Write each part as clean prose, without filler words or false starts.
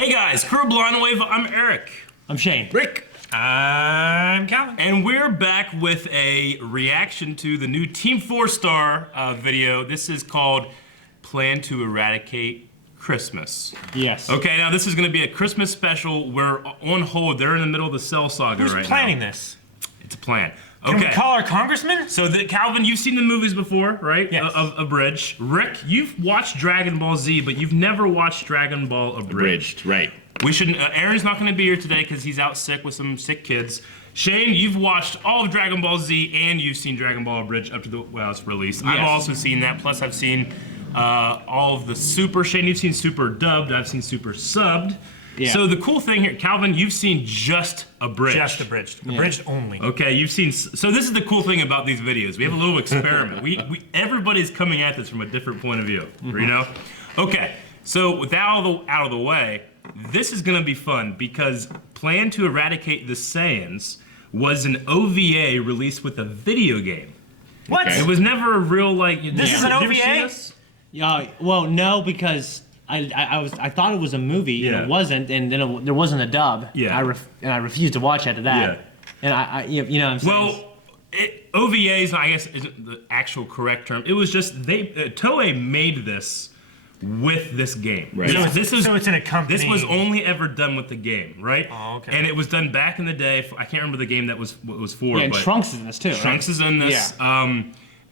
Hey guys, Crew Blind Wave, I'm Eric. I'm Shane. Rick. I'm Calvin. And we're back with a reaction to the new TeamFourStar video. This is called Plan to Eradicate Christmas. Yes. Okay, now this is going to be a Christmas special. We're on hold. They're in the middle of the Cell Saga right now. Who's planning this? It's a plan. Okay. Can we call our congressman? So, Calvin, you've seen the movies before, right? Yes. Of Abridged. Rick, you've watched Dragon Ball Z, but you've never watched Dragon Ball Abridged. Right. We shouldn't. Aaron's not going to be here today because he's out sick with some sick kids. Shane, you've watched all of Dragon Ball Z and you've seen Dragon Ball Abridged up to the its release. Yes. I've also seen that. Plus, I've seen all of the Super. Shane, you've seen Super dubbed. I've seen Super subbed. Yeah. So the cool thing here, Calvin, you've seen just Abridged. Just Abridged. Abridged only. Okay, you've seen. So this is the cool thing about these videos. We have a little experiment. Everybody's coming at this from a different point of view. You know. Okay. So with that all out of the way, this is gonna be fun because Plan to Eradicate the Saiyans was an OVA released with a video game. What? It was never a real like. This is an Did you ever see OVA? this? Yeah. Well, no, because I thought it was a movie Yeah. and it wasn't, and then there wasn't a dub. Yeah. I refused to watch after that. Yeah. And I you know what I'm saying. Well, OVAs, I guess, isn't the actual correct term. It was just Toei made this with this game. Right. So it's an accompanying. This was only ever done with the game, right? Oh, okay. And it was done back in the day. I can't remember the game that was what it was for. Yeah, and but Trunks is in this too. Trunks is in this. Yeah.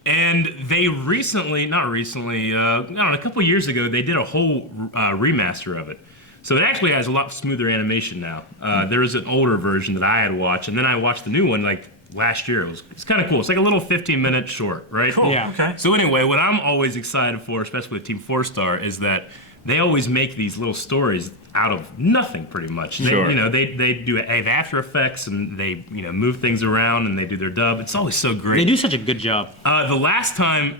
And they not recently, I don't know, a couple years ago, they did a whole remaster of it. So it actually has a lot smoother animation now. There is an older version that I had watched, and then I watched the new one like last year. It's kind of cool. It's like a little 15-minute short, right? Cool. Yeah. Okay. So anyway, what I'm always excited for, especially with TeamFourStar, is that they always make these little stories out of nothing, pretty much. They, Sure. You know, they have After Effects and they move things around and they do their dub. It's always so great. They do such a good job. The last time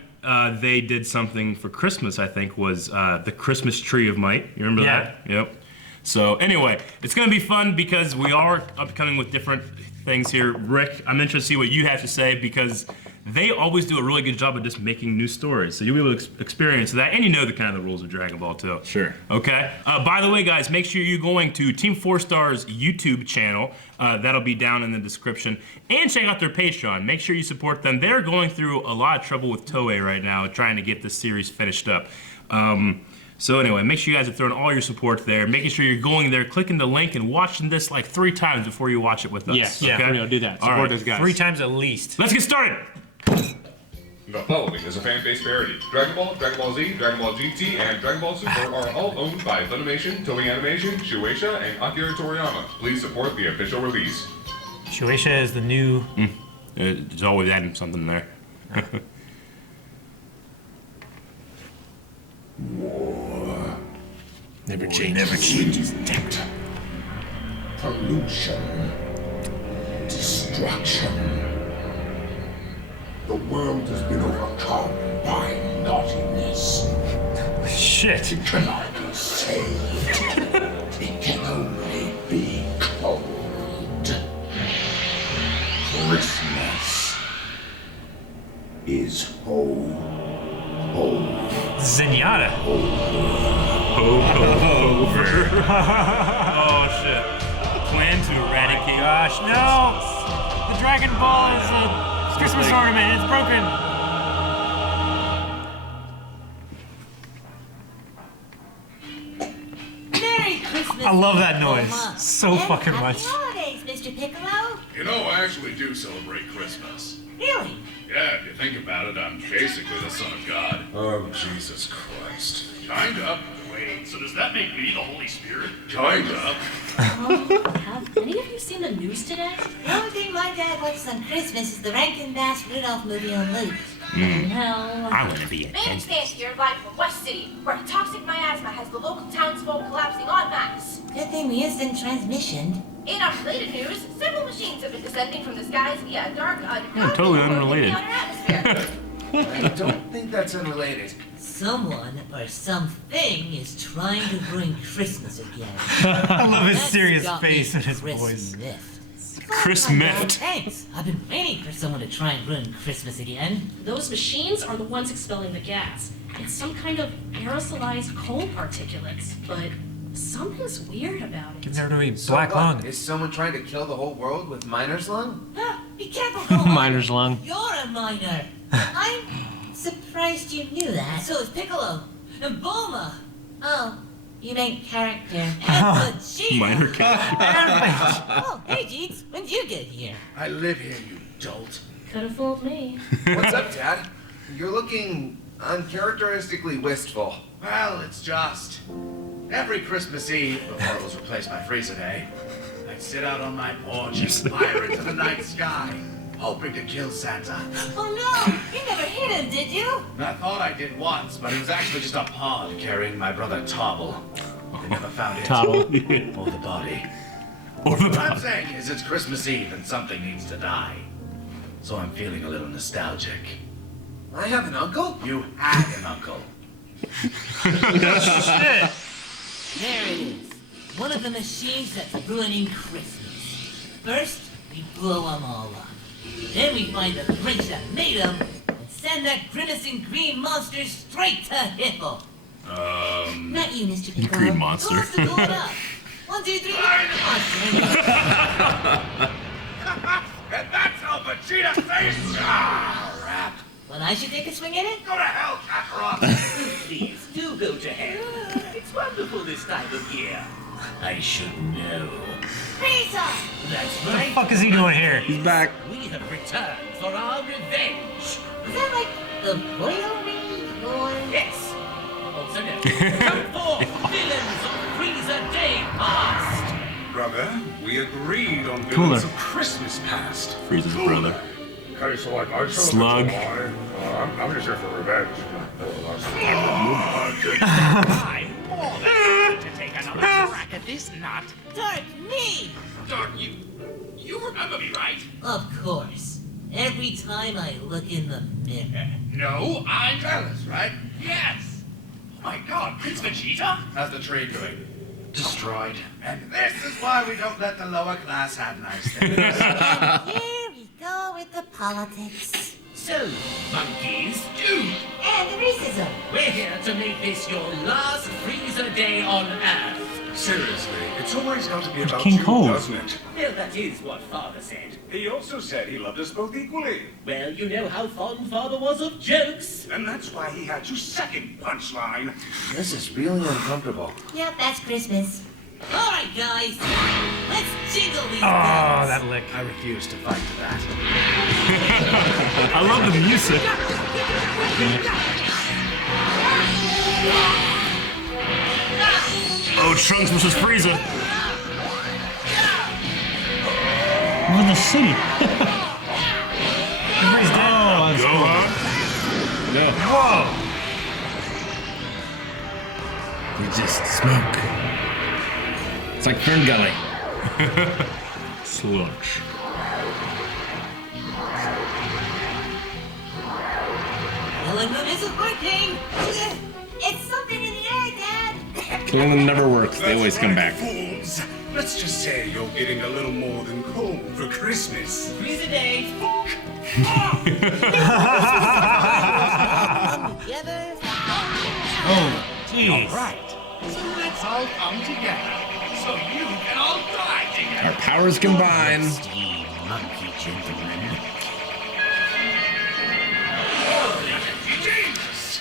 they did something for Christmas, I think, was the Christmas Tree of Might. You remember that? Yep. So anyway, it's going to be fun because we are upcoming with different things here. Rick, I'm interested to see what you have to say because they always do a really good job of just making new stories. So you'll be able to experience that, and you know the kind of the rules of Dragon Ball too. Sure. Okay. By the way, guys, make sure you're going to TeamFourStar's YouTube channel. That'll be down in the description. And check out their Patreon. Make sure you support them. They're going through a lot of trouble with Toei right now, trying to get this series finished up. So anyway, make sure you guys are throwing all your support there. Making sure you're going there, clicking the link, and watching this like 3 times before you watch it with us. Yes. Yeah. For real, do that. All Support right. those guys. 3 times at least. Let's get started. The following is a fan-based parody. Dragon Ball, Dragon Ball Z, Dragon Ball GT, and Dragon Ball Super are all owned by Funimation, Toei Animation, Shueisha, and Akira Toriyama. Please support the official release. Shueisha is the new. There's always adding something there. Never changes. Pollution, destruction. The world has been overcome by naughtiness. Shit. It cannot be saved. It can only be cold. Christmas is whole. Zenyatta. Oh shit. Plan to eradicate. Gosh, no! The Dragon Ball is a Christmas ornament. It's broken. Merry Christmas. I love that noise Mama. so And fucking happy much. holidays, Mr. Piccolo. You know, I actually do celebrate Christmas. Really? Yeah, if you think about it, I'm basically the son of God. Oh, Jesus Christ. Kinda. Wait, so does that make me the Holy Spirit? Kinda. Have any of you seen the news today? The only thing my dad watches on Christmas is the Rankin Bass Rudolph movie on loop. Well, I want to be a Man stands here live from West City, where toxic miasma has the local townsfolk collapsing en masse. Good thing we instant transmission. In unrelated news, several machines have been descending from the skies via a dark, totally unrelated. in the outer atmosphere. I don't think that's unrelated. Someone or something is trying to bring Christmas again. I love his That's serious got me face and his Chris voice. Miffed. Chris Oh, Miffed. Thanks. I've been waiting for someone to try and ruin Christmas again. those machines are the ones expelling the gas. It's some kind of aerosolized coal particulates, but Something's weird about it. Give there to me So black what? lung. Is someone trying to kill the whole world with miner's lung? Ah, be careful, Gohan. Miner's lung. You're a miner. I'm surprised you knew that. So is Piccolo. And Bulma. Oh, you meant character. And Vegeta. Minor character. Oh, hey, Jeets. When did you get here? I live here, you dolt. Could have fooled me. What's up, Dad? You're looking uncharacteristically wistful. Well, it's just every Christmas Eve, before it was replaced by Freezer Day, I'd sit out on my porch and fire into the night sky, hoping to kill Santa. Oh, no. You never hit him, did you? And I thought I did once, but it was actually just a pod carrying my brother Tobble. They never found it. Tobble. Or the body. What I'm saying is it's Christmas Eve and something needs to die. So I'm feeling a little nostalgic. I have an uncle? You had an uncle. There it is. One of the machines that's ruining Christmas. First, we blow them all up. Then we find the Grinch that made them and send that grimacing green monster straight to Hiffle. Not you, Mr. Piccolo. Green monster. Who wants to blow it up? 1, 2, 3, monster. And that's how Vegeta says, ah, rap. Well, I should take a swing at it? Go to hell, Kakarot. Please do go to hell. It's wonderful this time of year. I should know. Frieza! That's What the right. fuck is he doing here? He's back. We have returned for our revenge. Is that like the royal we or... Yes. Also no. Come forth, villains of Freezer Day Past. Brother, we agreed on Cooler. villains of Christmas past. Frieza's brother. Okay, so like I chose Slug. I'm just here for revenge. I'm more than happy to take another crack at this nut. Dark me! Dark, you remember me, right? Of course. Every time I look in the mirror. No, I'm jealous, right? Yes. Oh my God, Prince Vegeta? How's the tree doing? Destroyed. And this is why we don't let the lower class have nice things. And here we go with the politics. So, monkeys, do. And the racism. We're here to make this your last Freezer Day on Earth. Seriously, it's always got to be about King you, Cole. doesn't it? Well, that is what Father said. He also said he loved us both equally. Well, you know how fond Father was of jokes. And that's why he had you second punchline. This is really uncomfortable. Yep, that's Christmas. All right, guys. Let's jingle these Oh, bells. that lick. I refuse to fight to that. I love the music. Oh, Trunks versus Frieza. Over the city. Everybody's dead. Oh, that's cool. Gohan. Whoa. We just smoke. It's like Fern Gully. Sludge. Killing them isn't working. It's something in the air, Dad. Killing them never works. They always come back. Fools! Let's just say you're getting a little more than cold for Christmas. Freezer Day. Come together. Oh, jeez. Right. So let's all come together. So you can all die together. Our powers combine. Steve, monkey gentleman. Jesus!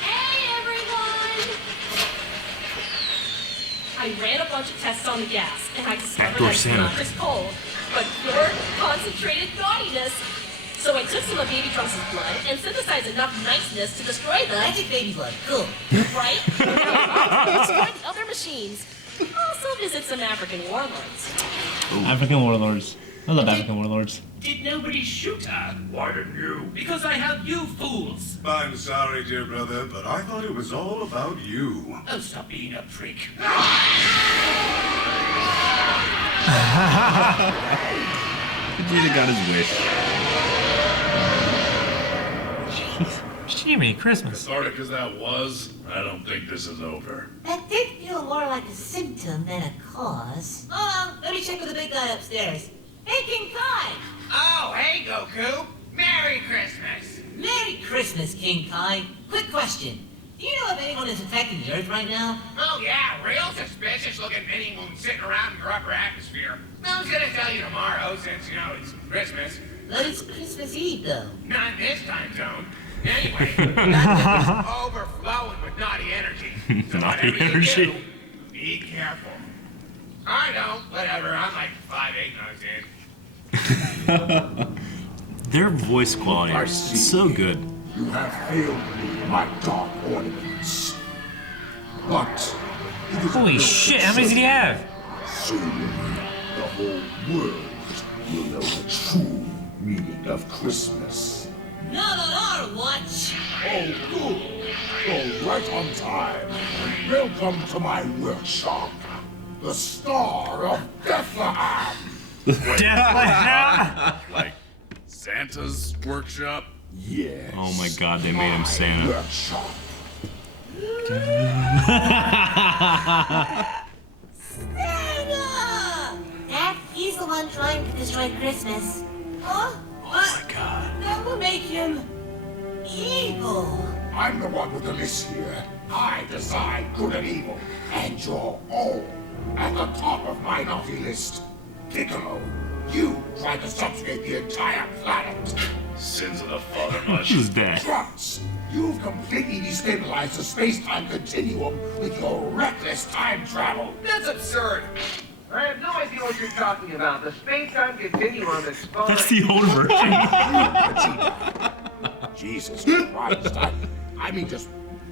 Hey, everyone! I ran a bunch of tests on the gas, and I discovered Backdoor that it's Santa. not just cold, but pure concentrated naughtiness. So I took some of Baby Trunks' blood and synthesized enough niceness to destroy the... Magic baby blood. Cool. Right? Destroy the other machines. Also visit some African warlords. African warlords. I love African warlords. Did nobody shoot her? Why didn't you? Because I have you fools. I'm sorry, dear brother, but I thought it was all about you. Oh, stop being a prick. Vegeta got his wish. Jimmy, Christmas. Cathartic as that was, I don't think this is over. That did feel more like a symptom than a cause. Hold on. Let me check with the big guy upstairs. Hey, King Kai. Oh, hey, Goku. Merry Christmas. Merry Christmas, King Kai. Quick question. Do you know if anyone is affecting the Earth right now? Oh yeah, real suspicious looking mini moon sitting around in your upper atmosphere. I was gonna tell you tomorrow since, you know, it's Christmas. But it's Christmas Eve, though. Not in this time zone. Anyway, that thing is overflowing with naughty energy. So Naughty whatever you energy. do, be careful. I know, whatever, I'm like 5'8" nose in. Their voice quality is so good. You have failed me, my dark ornaments. But it is Holy shit, how many did he have? soon the whole world will know the true meaning of Christmas. Not on our watch. Oh, good. You're right on time. Welcome to my workshop. The Star of Bethlehem. Bethlehem? Like Santa's workshop? Yes. Oh my god, they made him Santa. Workshop. Santa! Dad, he's the one trying to destroy Christmas. Huh? Oh my god. That will make him evil. I'm the one with the list here. I decide good and evil. And you're all at the top of my naughty list. Piccolo, you tried to subjugate the entire planet. Sins of the father much. Who's that? Trunks, you've completely destabilized the space-time continuum with your reckless time travel. That's absurd. I have no idea what you're talking about. The space-time continuum is fine. That's the old version. Jesus Christ, I mean just,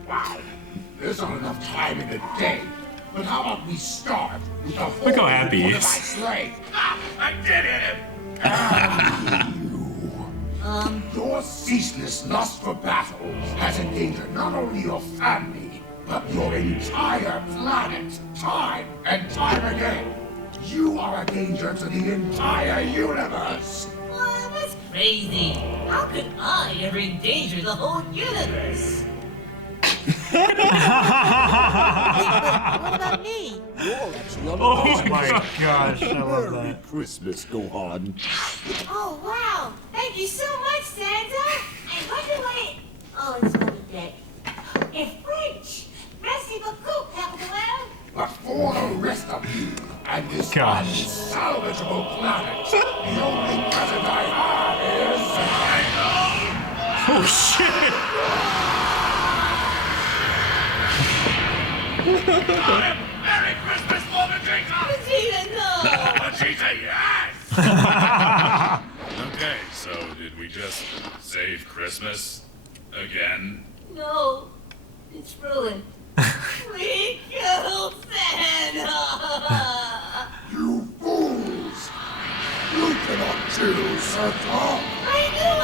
wow. There's not enough time in the day. But how about we start with the whole Look how happy he one of is. my sleigh? Ah, I did hit him! Your ceaseless lust for battle has endangered not only your family, but your entire planet, time and time again. You are a danger to the entire universe. Well, that's crazy. How could I ever endanger the whole universe? What about me? Oh my god. Gosh, I love Merry that. Christmas, Gohan. Oh, wow. Thank you so much, Santa. And what do I... Oh, it's funny day. In French. Merci beaucoup, Père Noël. But for the rest of you and this Gosh. unsalvageable planet, the only present I have is... Oh shit. Got him! Merry Christmas, Vegeta! Vegeta, no! Vegeta, yes! Okay, so did we just save Christmas again? No, it's ruined. We killed Santa! You fools! You cannot kill Santa! I knew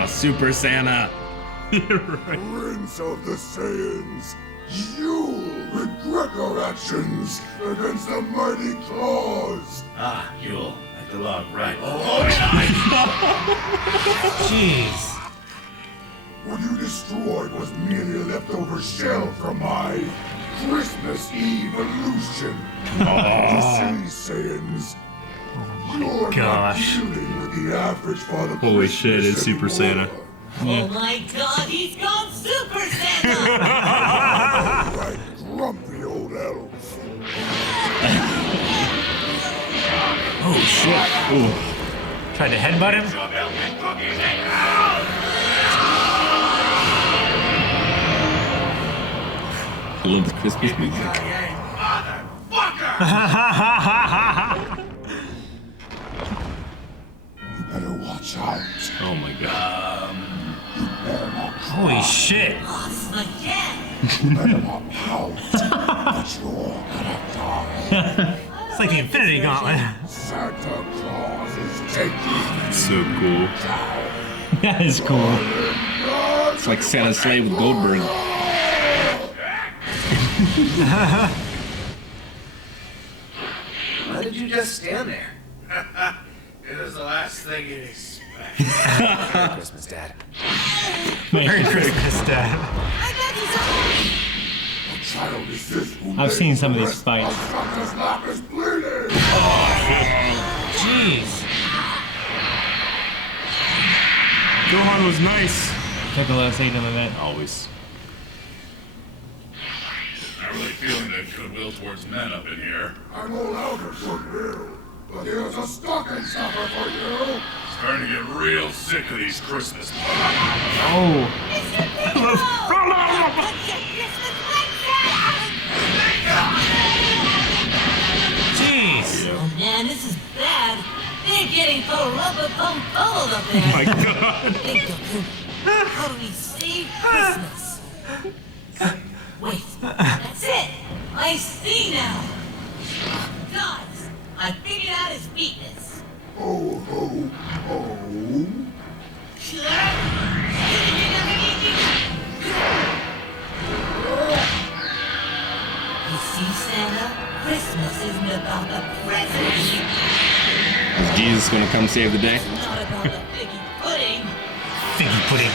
it! Super Santa. Prince of the Saiyans, you'll regret your actions against the mighty claws! Ah, you'll at the log, right? Jeez. What you destroyed was merely a leftover shell from my Christmas Eve illusion. You see, Saiyans, you're not gosh. dealing with the average father. Holy shit, it's Super Santa. Oh my god, he's gone Super Santa! Right, grumpy old elf. Oh shit. Ooh. Tried to headbutt him? I love the Christmas music. You better watch out. Oh my god. You better not Holy shit. Awesome again! You better not pout. But you're gonna die. It's like the Infinity Gauntlet. Santa Claus is taking It's so cool. That is cool. It's like Santa's sleigh with Goldberg. Why did you just stand there? It was the last thing you'd expect. Merry Christmas, Dad. Merry Christmas, Dad. child is this who I've seen some of these rest fights. Santa's lap is bleeding. Jeez. Gohan was nice. Piccolo saved him a bit. Always. Not really feeling that goodwill towards men up in here. I'm all out of goodwill, but here's a stocking stuffer for you. Starting to get real sick of these Christmas puns. Oh. Jeez. Oh man, this is bad. They're getting pummeled up there. Oh my god. Hey, Goku, how do we save Christmas? Wait, that's it. I see now. Gods, I figured out his weakness. Oh, ho, ho. You see, Santa? Christmas isn't about the presents. Is Jesus gonna come save the day? It's not about the figgy pudding. Figgy pudding.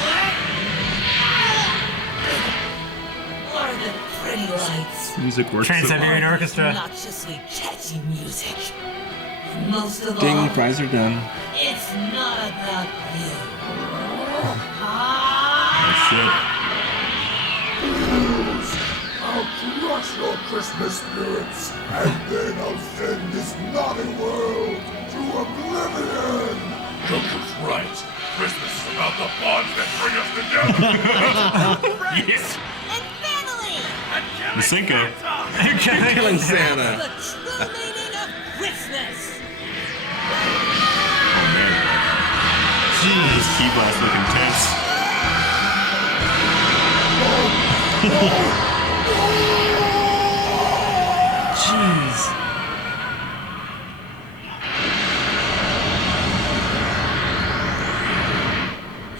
Or the pretty lights. Music works. Trans-Siberian Orchestra. Obnoxiously catchy music. And most of Ding, all, fries are done. it's not about you. I'll crush your Christmas spirits, and then I'll send this naughty world to oblivion. Goku's right. Christmas is about the bonds that bring us together. Yes. And family! And The Cinco. Killing Santa. The true meaning of Christmas. Jeez. Key blast looking tense. Jeez.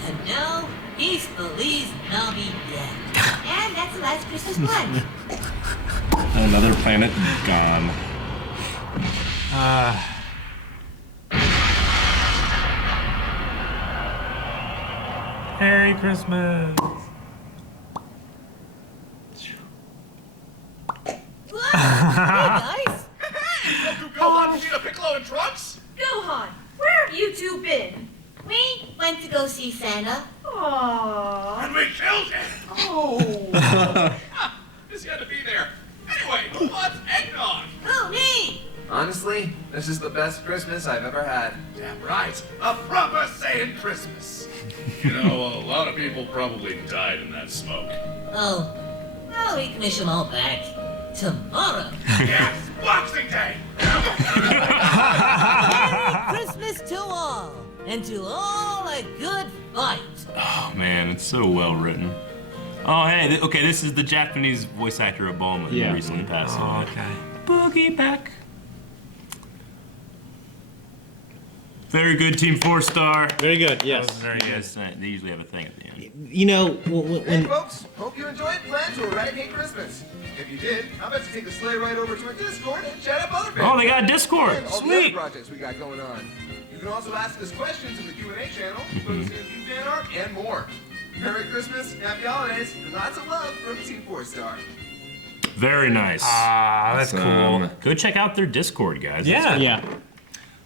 And now, East believes Navi dead. And that's the last Christmas lunch. Another planet gone. Merry Christmas. Hey guys! Goku, Gohan, Vegeta, Piccolo, and Trunks? Gohan, where have you two been? We went to go see Santa. Aww. And we killed him! Oh! Just had to be there. Anyway, who wants eggnog? Oh, me! Honestly, this is the best Christmas I've ever had. Damn right. A proper Saiyan Christmas. You know, a lot of people probably died in that smoke. Oh, well, we can wish them all back tomorrow. Yes, Boxing Day! Merry Christmas to all, and to all a good fight. Oh man, it's so well written. Oh hey, okay, this is the Japanese voice actor of Bulma who recently passed away. Okay. Boogie back. Very good, TeamFourStar. Very good, yes. Very good. Yes, they usually have a thing at the end. You know, Hey when folks, hope you enjoyed Plan to Eradicate Christmas. If you did, how about you take the sleigh ride over to our Discord and chat up other Oh, they got a Discord. and all the Sweet. other projects we got going on. You can also ask us questions in the Q&A channel, post new fan art, and more. Merry Christmas, Happy Holidays, and lots of love from TeamFourStar. Very nice. Ah, that's cool. Go check out their Discord, guys. Yeah. yeah, What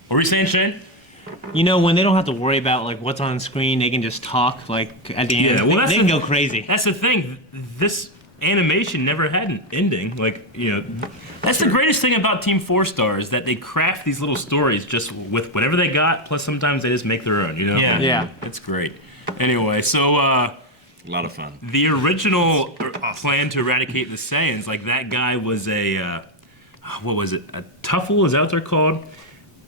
were you saying, Shane? you know, when they don't have to worry about like what's on screen, they can just talk like at the end. Yeah, well, that's they can the- go crazy. That's the thing. This animation never had an ending. Like, you know, that's the greatest thing about TeamFourStar is that they craft these little stories just with whatever they got. Plus, sometimes they just make their own. You know? Yeah. Yeah. It's great. Anyway, so A lot of fun. the original plan to eradicate the Saiyans, like that guy was a what was it? A Tuffle? Is that what they're called?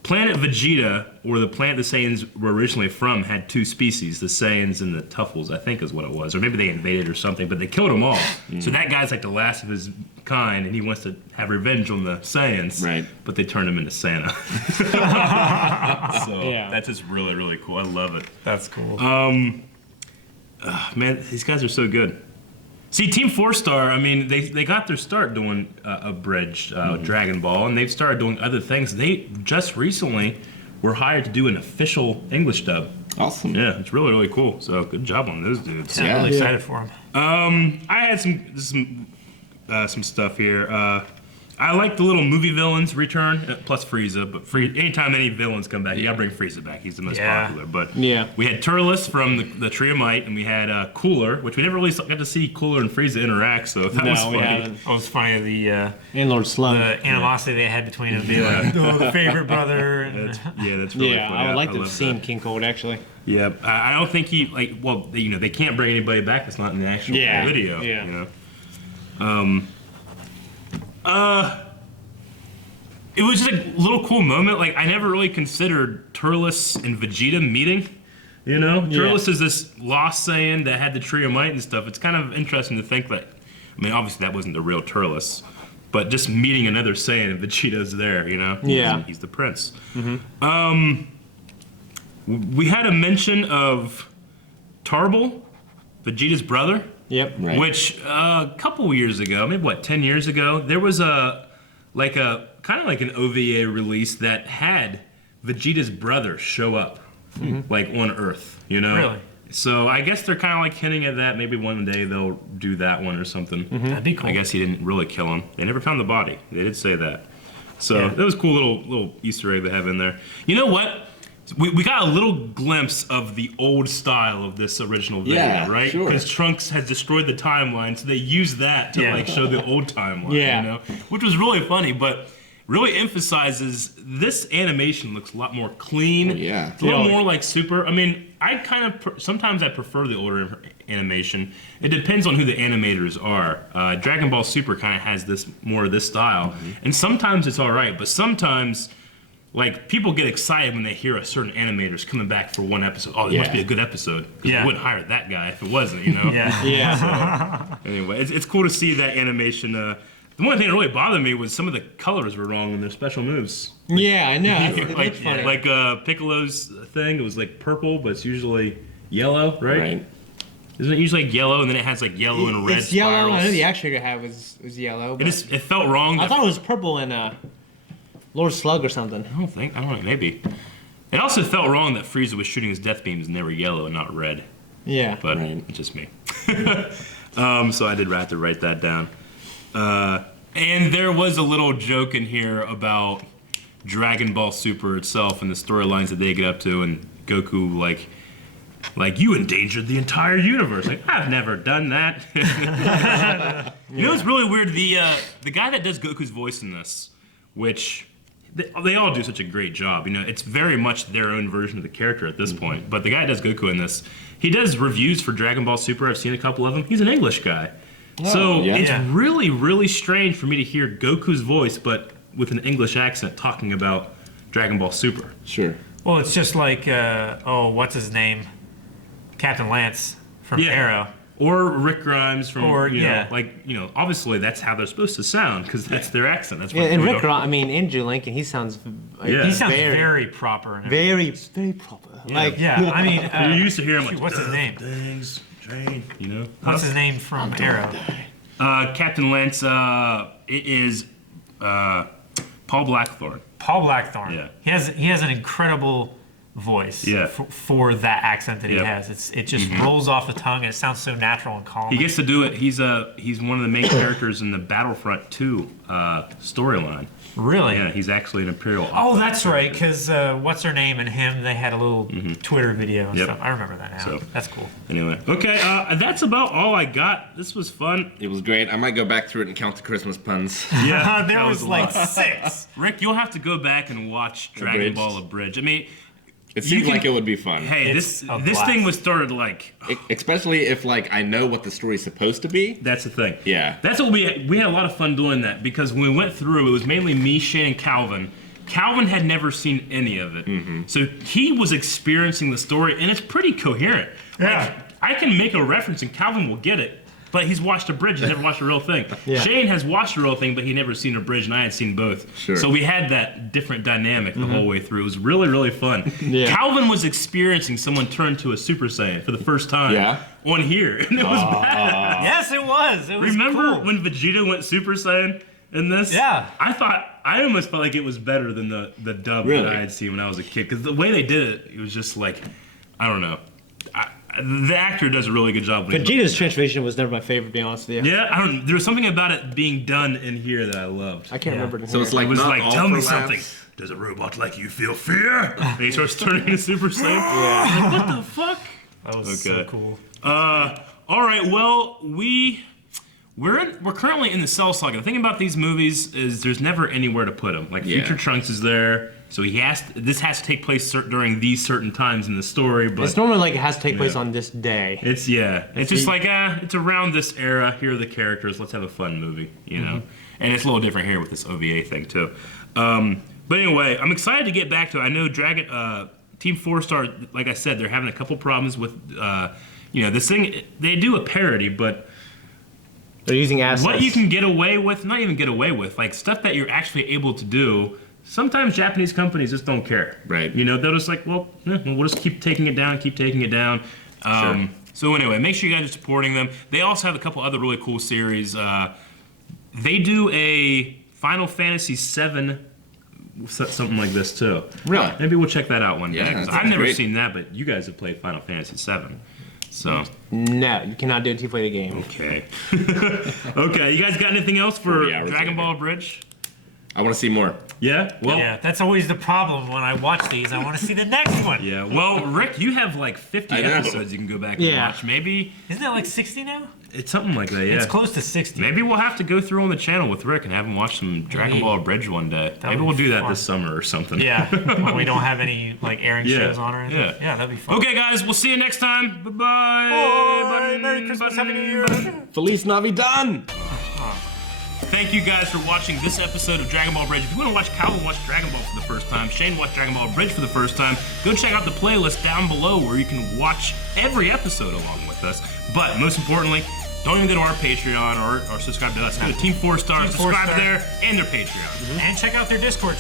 Planet Vegeta, or the planet the Saiyans were originally from, had two species, the Saiyans and the Tuffles, I think is what it was. Or maybe they invaded or something, but they killed them all. So that guy's like the last of his kind, and he wants to have revenge on the Saiyans. Right. But they turned him into Santa. So Yeah. that's just really, really cool. I love it. That's cool. Man, these guys are so good. See, TeamFourStar, I mean, they got their start doing Abridged Dragon Ball, and they've started doing other things. They just recently were hired to do an official English dub. Awesome. Yeah, it's really, really cool. So good job on those dudes. I'm really excited for him. I had some stuff here. I like the little movie villains return, plus Frieza. But anytime any villains come back, you gotta bring Frieza back. He's the most popular. But we had Turles from the Tree of Might, and we had Cooler, which we never really got to see Cooler and Frieza interact. So that was funny. It was funny and Lord Slug. The animosity they had between them, being like, "Oh, the favorite brother." That's really funny. I would like to have seen King Cold actually. Yeah, I don't think he they can't bring anybody back that's not in the actual video. Yeah. You know? It was just a little cool moment. Like, I never really considered Turles and Vegeta meeting. You know, Turles is this lost Saiyan that had the Tree of Might and stuff. It's kind of interesting to think that. I mean, obviously that wasn't the real Turles, but just meeting another Saiyan and Vegeta's there. You know, he's the prince. We had a mention of Tarble, Vegeta's brother. Yep. Right. Which a couple years ago, maybe 10 years ago, there was a kind of like an OVA release that had Vegeta's brother show up, like on Earth. You know. Really? So I guess they're kind of like hinting at that. Maybe one day they'll do that one or something. That'd be cool. I guess he didn't really kill him. They never found the body. They did say that. So that was a cool little Easter egg they have in there. You know what? We got a little glimpse of the old style of this original video, right? Because Trunks has destroyed the timeline, so they used that to like show the old timeline, you know? Which was really funny, but really emphasizes this animation looks a lot more clean. It's a little more like Super. I mean, I kind of sometimes I prefer the older animation. It depends on who the animators are. Dragon Ball Super kind of has this more of this style, and sometimes it's all right, but sometimes. Like, people get excited when they hear a certain animator's coming back for one episode. Oh, it must be a good episode. Because they wouldn't hire that guy if it wasn't, you know? Yeah. So, anyway, it's cool to see that animation. The one thing that really bothered me was some of the colors were wrong in their special moves. Yeah, I know. Like, funny. Like Piccolo's thing, it was like purple, but it's usually yellow, right? Isn't it usually like yellow, and then it has like yellow and red It's yellow. spirals? I know the action I had was yellow. But It felt wrong. I thought it was purple and Lord Slug or something. I don't know, maybe. It also felt wrong that Frieza was shooting his death beams and they were yellow and not red. Yeah. But it's just me. So I did have to write that down. And there was a little joke in here about Dragon Ball Super itself and the storylines that they get up to, and Goku like you endangered the entire universe. Like, I've never done that. You know, it's really weird. The guy that does Goku's voice in this, which they all do such a great job. You know, it's very much their own version of the character at this point. But the guy that does Goku in this, he does reviews for Dragon Ball Super. I've seen a couple of them. He's an English guy. It's really, really strange for me to hear Goku's voice, but with an English accent talking about Dragon Ball Super. Sure. Well, it's just like, what's his name? Captain Lance from Arrow. Or Rick Grimes from, or, obviously that's how they're supposed to sound, because that's their accent. That's what and Rick Grimes, I mean, Andrew Lincoln, he sounds he sounds very proper. And very proper. I mean, you used to hear him like, what's his name? Things, train, you know? What's his name from Arrow? Captain Lance, it is Paul Blackthorne. Paul Blackthorne. Yeah. He has an incredible voice for that accent that he has. It just rolls off the tongue and it sounds so natural and calm. He gets to do it. He's one of the main characters in the Battlefront 2 storyline. Really? Yeah, he's actually an Imperial officer. Oh, that's right, because what's her name and him, they had a little Twitter video and stuff. I remember that now. So, that's cool. Anyway, okay, that's about all I got. This was fun. It was great. I might go back through it and count the Christmas puns. Yeah, there was like 6. Rick, you'll have to go back and watch Dragon Ball Abridged. I mean, it seems like it would be fun. Hey, this thing was started like... Especially if I know what the story's supposed to be. That's the thing. Yeah. That's what we had a lot of fun doing that, because when we went through, it was mainly me, Shane, and Calvin. Calvin had never seen any of it. So he was experiencing the story, and it's pretty coherent. Yeah. I can make a reference and Calvin will get it. But he's watched Abridged, he's never watched a real thing. Yeah. Shane has watched a real thing, but he never seen Abridged, and I had seen both. Sure. So we had that different dynamic the whole way through. It was really, really fun. Yeah. Calvin was experiencing someone turn to a Super Saiyan for the first time on here, and it was bad. Yes, it was. It was Remember cool. when Vegeta went Super Saiyan in this? Yeah. I almost felt like it was better than the dub that I had seen when I was a kid, because the way they did it, it was just like, I don't know. The actor does a really good job. Vegeta's transformation was never my favorite, to be honest with you. Yeah, I don't. There was something about it being done in here that I loved. I can't remember. So it's like it was not like, all tell me for something. laughs. Does a robot like you feel fear? And he starts turning into Super Saiyan. Yeah. Like, what the fuck? That was so cool. All right. Well, we're currently in the Cell Saga. The thing about these movies is there's never anywhere to put them. Like Future Trunks is there, so this has to take place during these certain times in the story. But it's normally like it has to take place on this day. It's just like it's around this era. Here are the characters. Let's have a fun movie, you know. And it's a little different here with this OVA thing too. But anyway, I'm excited to get back to it. I know TeamFourStar, like I said, they're having a couple problems with this thing. They do a parody, but they're using assets. What you can get away with, not even get away with, like stuff that you're actually able to do. Sometimes Japanese companies just don't care. Right. You know, they'll just like, well, we'll just keep taking it down. Sure. So anyway, make sure you guys are supporting them. They also have a couple other really cool series. They do a Final Fantasy VII, something like this too. Really? Maybe we'll check that out one day. Yeah, 'Cause that's I've never great. seen that, but you guys have played Final Fantasy VII. So. No, you cannot do it until you play the game. Okay. Okay, you guys got anything else for Yeah, Dragon Ball Abridged? I want to see more. Yeah? Well, Yeah, that's always the problem when I watch these. I want to see the next one. yeah. Well, Rick, you have like 50 I know. episodes you can go back and Yeah. watch. Maybe Isn't that like 60 now? it's something like that, yeah. It's close to 60. Maybe we'll have to go through on the channel with Rick and have him watch some Dragon Ball Abridged one day. Maybe would we'll be do that fun. this summer or something. Yeah, when we don't have any like airing Yeah, shows on or anything. yeah. Yeah, that'd be fun. Okay, guys, we'll see you next time. Bye-bye. Bye. Merry Christmas, Happy New Year. Feliz Navidad! Thank you guys for watching this episode of Dragon Ball Bridge. If you want to watch Calvin watch Dragon Ball for the first time, Shane watch Dragon Ball Bridge for the first time, go check out the playlist down below where you can watch every episode along with us. But most importantly, don't even go to our Patreon or subscribe to us. Go to TeamFourStar, subscribe there, and their Patreon. And check out their Discord